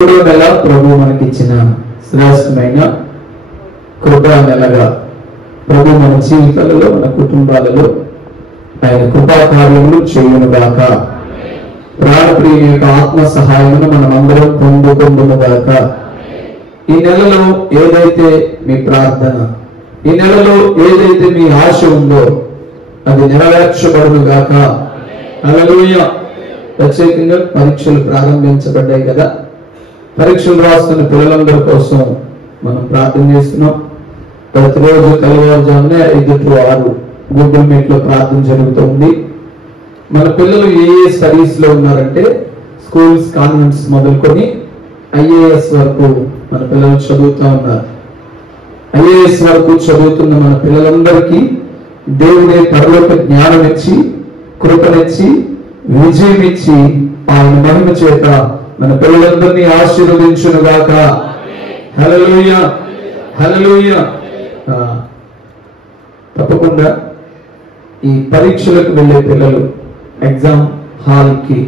నెల ప్రభు మనకిచ్చిన శ్రేష్టమైన కృపా నెలగా ప్రభు మన జీవితాలలో మన కుటుంబాలలో ఆయన కృపా కార్యములు చేయునుగాక. ప్రాణప్రియ యొక్క ఆత్మ సహాయమును మనం అందరం పొందుకుందునుగాక. ఈ నెలలో ఏదైతే మీ ప్రార్థన, ఈ నెలలో ఏదైతే మీ ఆశ ఉందో అది నెరవేర్చబడునుగాక. హల్లెలూయా. ప్రత్యేకంగా పరీక్షలు ప్రారంభించబడ్డాయి కదా. పరీక్షలు రాస్తున్న పిల్లలందరి కోసం మనం ప్రార్థన చేస్తున్నాం. ప్రతిరోజు తెల్లవారుజామున 5 to 6 గూగుల్ మీట్ లో ప్రార్థన జరుగుతుంది. మన పిల్లలు ఏ స్టడీస్ లో ఉన్నారంటే స్కూల్స్, కాన్వెంట్స్ మొదలుకొని IAS వరకు మన పిల్లలు చదువుతూ ఉన్నారు. IAS వరకు చదువుతున్న మన పిల్లలందరికీ దేవుడే పరలోక జ్ఞానం ఇచ్చి, కృపనిచ్చి, విజయం ఇచ్చి ఆయన మహిమ చేత మన పిల్లలందరినీ ఆశీర్వదించునుగాక. హల్లెలూయా, హల్లెలూయా. తప్పకుండా ఈ పరీక్షలకు వెళ్ళే పిల్లలు ఎగ్జామ్ హాల్ కి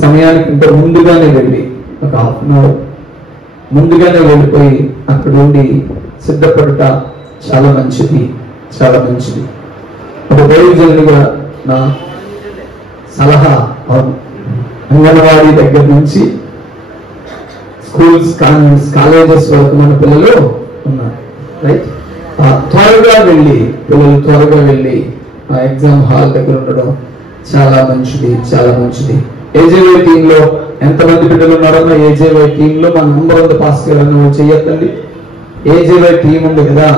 సమయానికి ముందుగానే వెళ్ళి ఒక ½ an hour ముందుగానే వెళ్ళిపోయి అక్కడ ఉండి సిద్ధపడట చాలా మంచిది, చాలా మంచిది. ఒక దైవజనుడిగా నా సలహా, అంగన్వాడీ దగ్గర నుంచి స్కూల్స్, కాన్వెంట్స్, కాలేజెస్ వరకు మన పిల్లలు ఉన్నారు. రైట్, త్వరగా వెళ్ళి పిల్లలు త్వరగా వెళ్ళి ఆ ఎగ్జామ్ హాల్ దగ్గర ఉండడం చాలా మంచిది, చాలా మంచిది. AJY టీంలో ఎంతమంది బిడ్డలు ఉన్నారన్నా AJY టీంలో మన నంబర్ ఉంది పాస్ గారు చెయ్యొద్దండి. AJY టీం ఉంది కదా,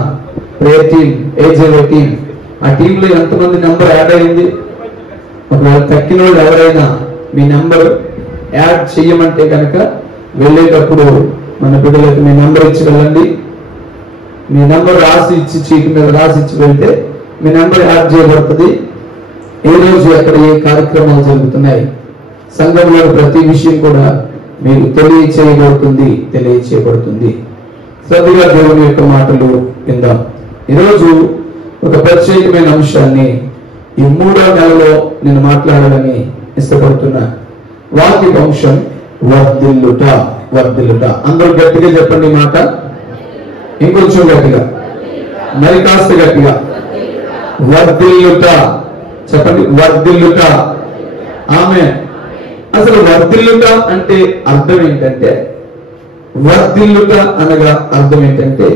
ప్రేయర్ టీం, AJY టీం. ఆ టీంలో ఎంతమంది నెంబర్ యాడ్ అయింది? ఒకవేళ తక్కిన వాళ్ళు ఎవరైనా మీ నెంబర్ యాడ్ చెయ్యమంటే కనుక వెళ్ళేటప్పుడు మన బిడ్డలకు మీ నెంబర్ ఇచ్చి వెళ్ళండి. మీ నెంబర్ రాసి ఇచ్చి, చీటి మీద రాసి ఇచ్చి వెళ్తే మీ నెంబర్ యాడ్ చేయబడుతుంది. ఏ రోజు ఎక్కడ ఏ కార్యక్రమాలు జరుగుతున్నాయి, సంఘంలో ప్రతి విషయం కూడా మీకు తెలియచేయబడుతుంది. శ్రద్ధగా దేవుని యొక్క మాటలు విందాం. ఈరోజు ఒక ప్రత్యేకమైన అంశాన్ని ఈ 3వ నెలలో నేను మాట్లాడాలని ఇష్టపడుతున్నా. వాక్య అంశం వర్ధిల్లుట. వర్ధిల్లుట. అందరూ గట్టిగా చెప్పండి ఈ మాట. ఇంకొంచెం గట్టిగా, మరి కాస్త గట్టిగా. వర్ధిల్లుట చెప్పండి. వర్ధిల్లుట. ఆమె అసలు వర్ధిల్లుట అంటే అర్థం ఏంటంటే, వర్ధిల్లుట అనగా అర్థం ఏంటంటే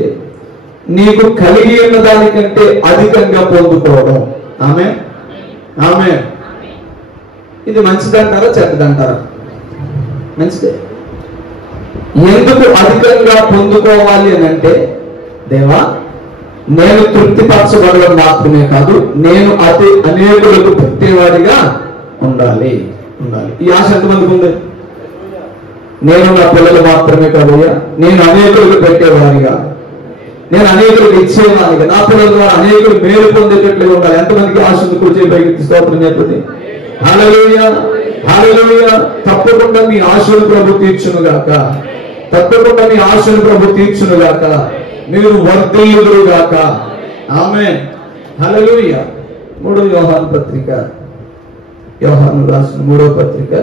నీకు కలిగి ఉన్న దానికంటే అధికంగా పొందుకోవడం. ఆమె ఆమె ఇది మంచిదంటారా చెడ్డదంటారా? మంచిదే. ఎందుకు అధికంగా పొందుకోవాలి అని అంటే, దేవా నేను తృప్తిపరచబడడం మాత్రమే కాదు, నేను అనేకులకు పెట్టేవాడిగా ఉండాలి. ఈ ఆశ ఎంతమందికి ఉంది? నేను నా పిల్లలు మాత్రమే కాదయ్యా, నేను అనేకులకు పెట్టేవాడిగా, నేను అనేకులకు ఇచ్చేవాడిగా, నా పిల్లల ద్వారా అనేకులు మేలు పొందేటట్లుగా ఉండాలి. ఎంతమందికి ఆశ ఉంది? కూర్చొని పైకి స్తోత్రం చెప్పండి. హల్లెలూయా, హల్లెలూయా. తప్పకుండా మీ ఆశను ప్రభు తీర్చునుగాక. తప్పకుండా మీ ఆశను ప్రభు తీర్చునుగాక. మీరు వర్ధిల్లుదురుగాక. ఆమేన్, హల్లెలూయా. 3వ యోహాను పత్రిక, యోహాను రాసిన 3వ పత్రిక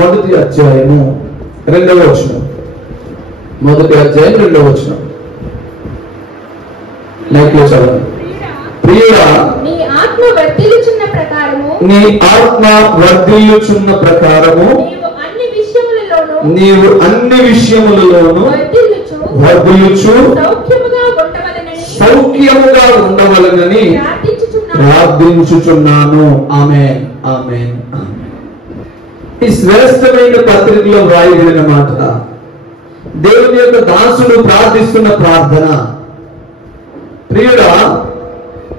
1వ అధ్యాయము 2వ వచనం. 1వ అధ్యాయం 2వ వచనం. లైక్లో చదవండి. ప్రియుడా, నీ ఆత్మ వర్ధిల్లుచున్న ప్రకారము నీవు అన్ని విషయములలోనూ వర్ధిల్లుచు సౌఖ్యముగా ఉండవలెనని ప్రార్థించుచున్నాను. ఆమేన్, ఆమేన్. ఈ శ్రేష్టమైన పత్రికలో వ్రాయబడిన మాట దేవుని యొక్క దాసుడు ప్రార్థిస్తున్న ప్రార్థన. ప్రియుడా,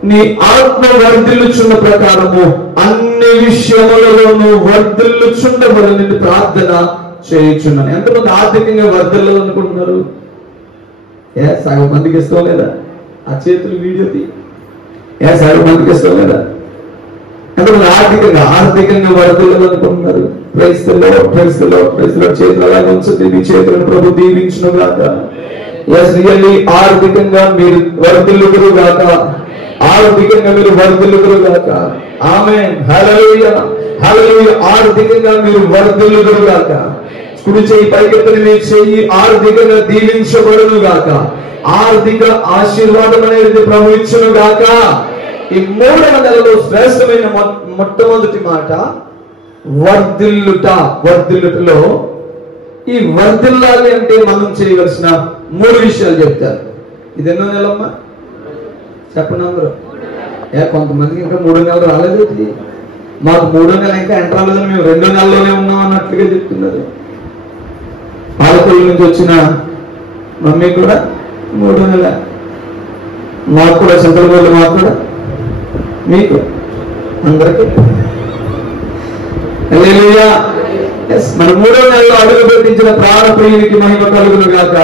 నీ ఆత్మ వర్ధిల్లుచున్న ప్రకారము అన్ని విషయములలోనూ వర్ధిల్లుచుండవలని ప్రార్థన చేయుచున్నాను. ఎంతమంది ఆర్థికంగా వర్ధిల్లాలనుకుంటున్నారు? సగం మందికి ఇష్టం లేదా? ఆ చేతులు వీడియోది సగం మందికి ఇష్టం లేదా? ఎంతమంది ఆర్థికంగా వర్ధిల్లాలనుకుంటున్నారు? క్రైస్తవులో చేతులు అలాగే ఉంచండి. మీ చేతులను ప్రభు దీవించునుగాక. ఆర్థికంగా మీరు వర్ధిల్లుదురుగాక. ఆర్థికంగా మీరు వర్ధిల్లుదురుగాక. ఆమేన్, హల్లెలూయా, హల్లెలూయా. ఆర్థికంగా మీరు వర్ధిల్లుదురుగాక. కుడి చేయి పైకెత్తిన మీ చెయ్యి ఆర్థికంగా దీవించబడును గాక. ఆర్థిక ఆశీర్వాదం అనేది ప్రభు ఇచ్చును గాక. ఈ 3వ నెలలో శ్రేష్టమైన మొట్టమొదటి మాట వర్ధిల్లుట. వర్ధిల్లుటలో ఈ వర్ధిల్లాలి అంటే మనం చేయవలసిన 3 విషయాలు చెప్తారు. ఇది ఎన్నో నెలమ్మా చెప్పండి అందరూ. కొంతమందికి ఇంకా 3 నెలలు రాలేదు. మాకు 3వ నెల ఇంకా ఎంటర్ రాలేదని మేము 2వ నెలలోనే ఉన్నాం అన్నట్లుగా చెప్తున్నారు. పాలకొల్లు నుంచి వచ్చిన మమ్మీ కూడా 3వ నెల, మాకు కూడా చింతలగోళ్ళు, మాకు కూడా, మీకు అందరికీ హల్లెలూయా. మన 3వ నెలలో అడుగు పెట్టించిన ప్రాణప్రియునికి మహిమ కలుగును గాక.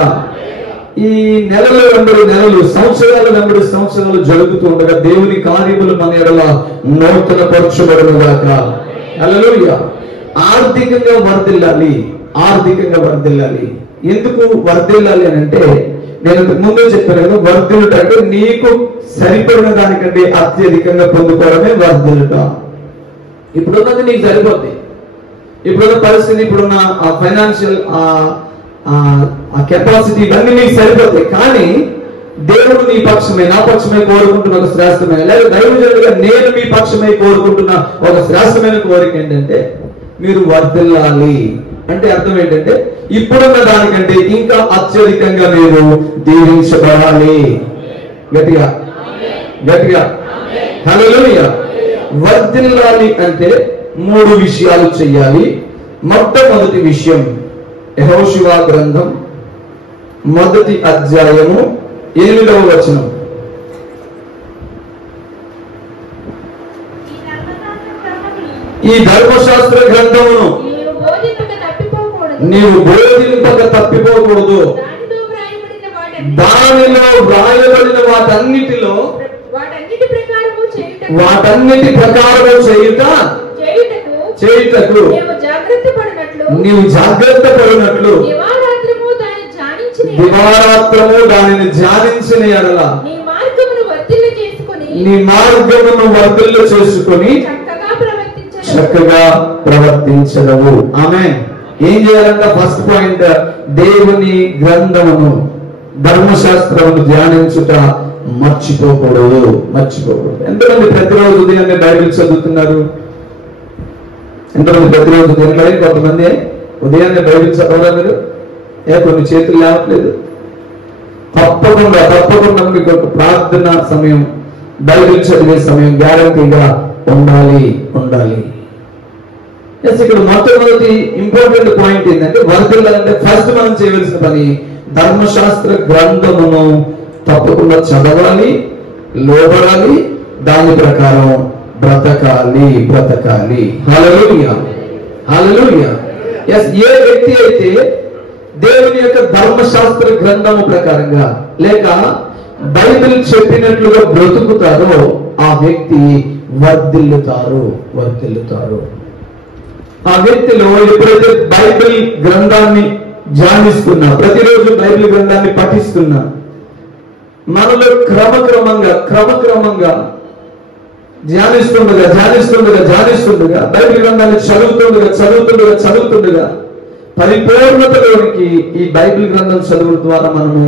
ఈ నెలల వెంబడి నెలలు, సంవత్సరాల వెంబడి సంవత్సరాలు జరుగుతూ ఉండగా దేవుని కార్యములు మన ఎడల నూతన పరచబడును గాక. హల్లెలూయా. ఆర్థికంగా వర్ధిల్లాలి. ఆర్థికంగా వర్ధిల్లాలి. ఎందుకు వర్ధిల్లాలి అని అంటే, నేను ముందే చెప్పాను కదా, వర్ధిల్లుట అంటే నీకు సరిపడిన దానికంటే అత్యధికంగా పొందుకోవడమే వర్ధిల్లుట. ఇప్పుడున్నది నీకు సరిపోద్ది. ఇప్పుడున్న పరిస్థితి, ఇప్పుడున్న ఆ ఫైనాన్షియల్ ఆ కెపాసిటీ ఇవన్నీ నీకు సరిపోతాయి. కానీ దేవుడు నీ పక్షమే, నా పక్షమే కోరుకుంటున్న ఒక శ్రేష్టమైన, లేదా దైవజనుడిగా నేను మీ పక్షమే కోరుకుంటున్న ఒక శ్రేష్టమైన కోరిక ఏంటంటే మీరు వర్ధిల్లాలి. అంటే అర్థం ఏంటంటే ఇప్పుడున్న దానికంటే ఇంకా అత్యధికంగా మీరు దీవించబడాలి. గట్టిగా గట్టిగా హల్లెలూయా. వర్ధిల్లాలి అంటే 3 విషయాలు చెయ్యాలి. మొట్టమొదటి విషయం యెహోషువ గ్రంథం 1వ అధ్యాయము 8వ వచనం. ఈ ధర్మశాస్త్ర గ్రంథమును నీవు బోధింపక తప్పిపోకూడదు. దానిలో వ్రాయబడిన వాటన్నిటిలో వాటన్నిటి ప్రకారము చేయుటకు నీవు జాగ్రత్త పడినట్లు దివారాత్రము దానిని ధ్యానించిన ఎడల నీ మార్గమును వర్ధిల్ల చేసుకొని చక్కగా ప్రవర్తించదవు. ఆమేన్. ఏం చేయాలంట? ఫస్ట్ పాయింట్, దేవుని గ్రంథమును, ధర్మశాస్త్రమును ధ్యానించుట మర్చిపోకూడదు. ఎంతమంది ప్రతిరోజు ఉదయాన్నే బైబిల్ చదువుతున్నారు? ఎంతమంది ప్రతిరోజు ఉదయం? కొంతమంది ఉదయాన్నే బైబిల్ చదవరా మీరు? కొన్ని చేతులు లేవట్లేదు. తప్పకుండా మీకు ఒక ప్రార్థన సమయం, బైబిల్ చదివే సమయం గ్యారంటీగా ఉండాలి. ఇక్కడ మొట్టమొదటి ఇంపార్టెంట్ పాయింట్ ఏంటంటే, వర్ధిల్లాలంటే ఫస్ట్ మనం చేయవలసిన పని ధర్మశాస్త్ర గ్రంథమును తప్పకుండా చదవాలి, లోబడాలి, దాని ప్రకారం బ్రతకాలి. హల్లెలూయా. ఏ వ్యక్తి అయితే దేవుని యొక్క ధర్మశాస్త్ర గ్రంథము ప్రకారంగా లేక బైబిల్ చెప్పినట్లుగా బ్రతుకుతారో ఆ వ్యక్తి వర్ధిల్లుతారు. ఆ వ్యక్తిలో ఎప్పుడైతే బైబిల్ గ్రంథాన్ని ధ్యానిస్తున్నా, ప్రతిరోజు బైబిల్ గ్రంథాన్ని పఠిస్తున్నా, మనలో క్రమక్రమంగా ధ్యానిస్తుండగా బైబిల్ గ్రంథాన్ని చదువుతుండగా పరిపూర్ణతలోనికి ఈ బైబిల్ గ్రంథం చదువుల ద్వారా మనము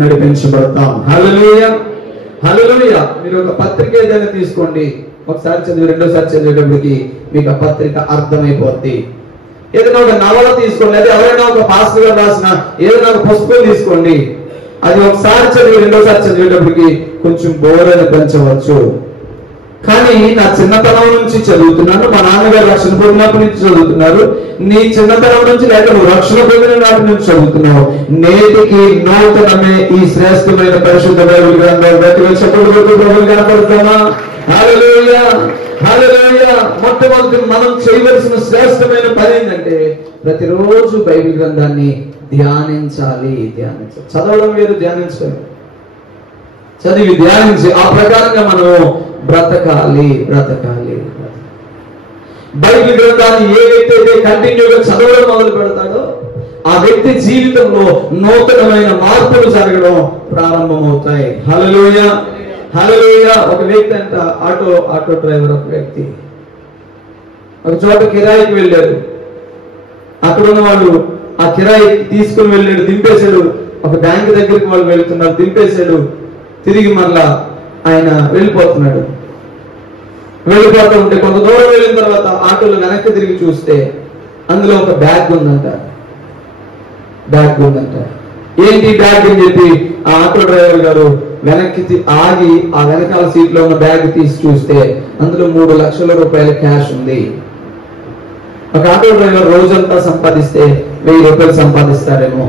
నడిపించబడతాం. హల్లెలూయా. మీరు ఒక పత్రిక ఏదైనా తీసుకోండి, ఒకసారి చదివి రెండోసారి చదివేటప్పటికి మీకు ఆ పత్రిక అర్థమైపోద్ది. ఏదైనా ఒక నవల తీసుకోండి, లేదా ఎవరైనా ఒక పాస్టర్ గారు రాసిన ఏదైనా ఒక పుస్తకం తీసుకోండి, అది ఒకసారి చదివి రెండోసారి చదివేటప్పటికి కొంచెం బోర్ అనిపించవచ్చు. కానీ నా చిన్నతనం నుంచి చదువుతున్నాను, మా నాన్నగారు రక్షణ పొందినప్పటి నుంచి చదువుతున్నారు, నీ చిన్నతనం నుంచి లేక నువ్వు రక్షణ పొందిన నాటి నుంచి చదువుతున్నావు, నేటికి నూతనమే ఈ శ్రేష్టమైన పరిశుద్ధ బైబిల్ గ్రంథం. ప్రభువులు కనపడతామా? హల్లెలూయా. మొట్టమొదటి మనం చేయవలసిన శ్రేష్టమైన పని ఏంటంటే ప్రతిరోజు బైబిల్ గ్రంథాన్ని ధ్యానించాలి. చదవడం వేరు, ధ్యానించాలి. చదివి ధ్యానించి ఆ ప్రకారంగా మనం బ్రతకాలి. బైబిల్ గ్రంథాన్ని ఏ వ్యక్తి అయితే కంటిన్యూగా చదవడం మొదలు పెడతాడో ఆ వ్యక్తి జీవితంలో నూతనమైన మార్పులు జరగడం ప్రారంభమవుతాయి. హల్లెలూయా. ఒక వ్యక్తి అంట, ఆటో డ్రైవర్, ఒక వ్యక్తి ఒక చోట కిరాయికి వెళ్ళారు. అక్కడ ఉన్న వాళ్ళు ఆ కిరాయి తీసుకుని వెళ్ళాడు, దింపేశాడు. ఒక బ్యాంక్ దగ్గరికి వాళ్ళు వెళ్తున్నారు, దింపేశాడు. తిరిగి మళ్ళా ఆయన వెళ్ళిపోతున్నాడు. వెళ్ళిపోతూ ఉంటే కొంత దూరం వెళ్ళిన తర్వాత ఆటోలో వెనక్కి తిరిగి చూస్తే అందులో ఒక బ్యాగ్ ఉందంట. ఏంటి బ్యాగ్ అని చెప్పి ఆ ఆటో డ్రైవర్ గారు వెనక్కి ఆగి ఆ వెనకాల సీట్ లో ఉన్న బ్యాగ్ తీసి చూస్తే అందులో 3 లక్షల రూపాయల క్యాష్ ఉంది. ఒక ఆటో డ్రైవర్ రోజంతా సంపాదిస్తే 1000 రూపాయలు సంపాదిస్తారేమో.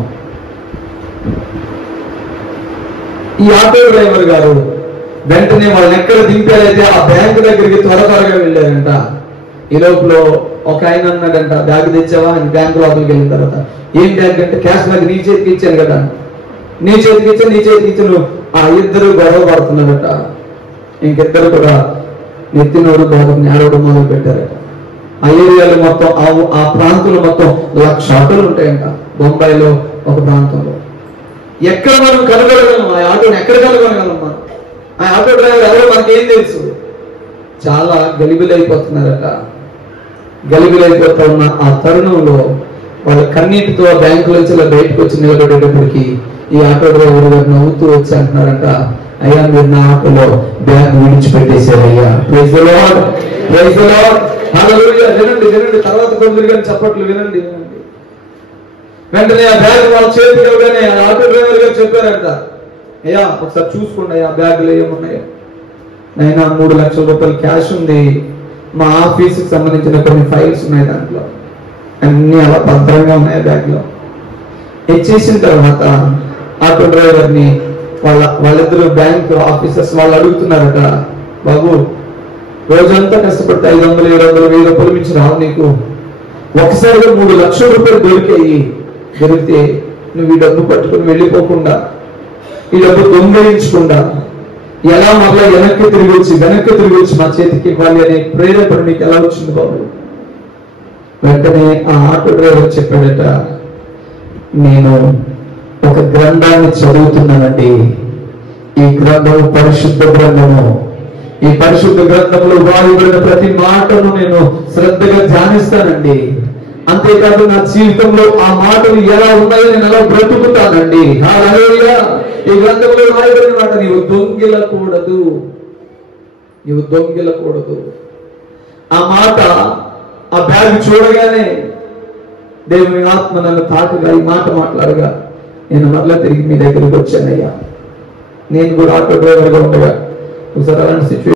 ఈ ఆటో డ్రైవర్ గారు వెంటనే వాళ్ళని ఎక్కడ దింపారైతే ఆ బ్యాంక్ దగ్గరికి త్వరగా వెళ్ళారంట. ఈ లోపల ఒక ఆయన అన్నాడంట, బ్యాగ్ తెచ్చావా అని. బ్యాంక్ లోపలికి వెళ్ళిన తర్వాత ఏం బ్యాగ్ అంటే, క్యాష్ బ్యాగ్ నీ చేతికి ఇచ్చాను కదా. నీ చేతికి ఇచ్చాను. ఆ ఇద్దరు గొడవ పడుతున్నారట. ఇంకిద్దరు కూడా నెత్తినోడు బాబుని ఆడవడం మొదలు పెట్టారట. ఆ ఏరియాలో మొత్తం ఆ ప్రాంతంలో మొత్తం 1,00,000 ఆటోలు ఉంటాయంట. బొంబాయిలో ఒక ప్రాంతంలో. ఎక్కడ మనం కనుగొనగలం? ఆ ఆటోని ఎక్కడ కనుగొనగలం మనం? ఆ ఆటో డ్రైవర్ ఎవరో మనకేం తెలుసు? చాలా గలిబిలైపోతున్నారట. గలిబిలైపోతా ఉన్న ఆ తరుణంలో వాళ్ళ కన్నీటితో ఆ బ్యాంకు నుంచి బయటకు వచ్చి నిలబడేటప్పటికి ఈ ఆటో డ్రైవర్ గారు నవ్వుతూ వచ్చి అంటున్నారంట, అయ్యా మీరు నా ఆటోలో బ్యాగ్ విడిచిపెట్టేశారయ్యా. Praise the Lord, praise the Lord, hallelujah. వినండి తర్వాత కొందరు కానీ చప్పట్లు వినండి. వెంటనే ఆ బ్యాగ్ వాళ్ళ చేతికి ఇవ్వగానే ఆ ఆటో డ్రైవర్ గారు చెప్పారంట, అయ్యా ఒకసారి చూసుకోండి అయ్యా బ్యాగులో ఏమున్నాయో. నైనా 3 లక్షల రూపాయలు క్యాష్ ఉంది, మా ఆఫీస్కి సంబంధించిన కొన్ని ఫైల్స్ ఉన్నాయి, దాంట్లో అన్ని అలా భద్రంగా ఉన్నాయి బ్యాగ్ లో. ఇచ్చేసిన తర్వాత ఆటో డ్రైవర్ని వాళ్ళిద్దరు బ్యాంక్ ఆఫీసర్స్ వాళ్ళు అడుగుతున్నారట, బాబు రోజంతా కష్టపడితే 500, 700, 1000 రూపాయలు మించి రావు నీకు. ఒకసారిగా 3 లక్షల రూపాయలు దొరికితే నువ్వు ఈ డబ్బు పట్టుకుని వెళ్ళిపోకుండా, ఈ డబ్బు దొంగలించకుండా ఎలా మళ్ళా వెనక్కి తిరిగి వచ్చి మా చేతికి ఇవ్వాలి అనే ప్రేరేపణ నీకు ఎలా వచ్చింది బాబు? వెంటనే ఆ ఆటో డ్రైవర్ చెప్పాడట, నేను ఒక గ్రంథాన్ని చదువుతున్నానండి. ఈ గ్రంథము పరిశుద్ధ గ్రంథము. ఈ పరిశుద్ధ గ్రంథంలో వాయుబడిన ప్రతి మాటను నేను శ్రద్ధగా ధ్యానిస్తానండి. అంతేకాదు నా జీవితంలో ఆ మాటలు ఎలా ఉన్నాయో నేను అలా బ్రతుకుతానండి. హల్లెలూయా. ఈ గ్రంథంలో రాయబడిన మాట, నీవు దొంగిలకూడదు. ఆ మాట ఆ బ్యాగ్ చూడగానే దేవుని ఆత్మ నన్ను తాకగా ఈ మాట మాట్లాడగా నేను మరలా తిరిగి మీ దగ్గరికి వచ్చానయ్యా. నేను కూడా ఆటో డ్రైవర్గా ఉండగా ఒకసారి అలాంటి సిచ్యువేషన్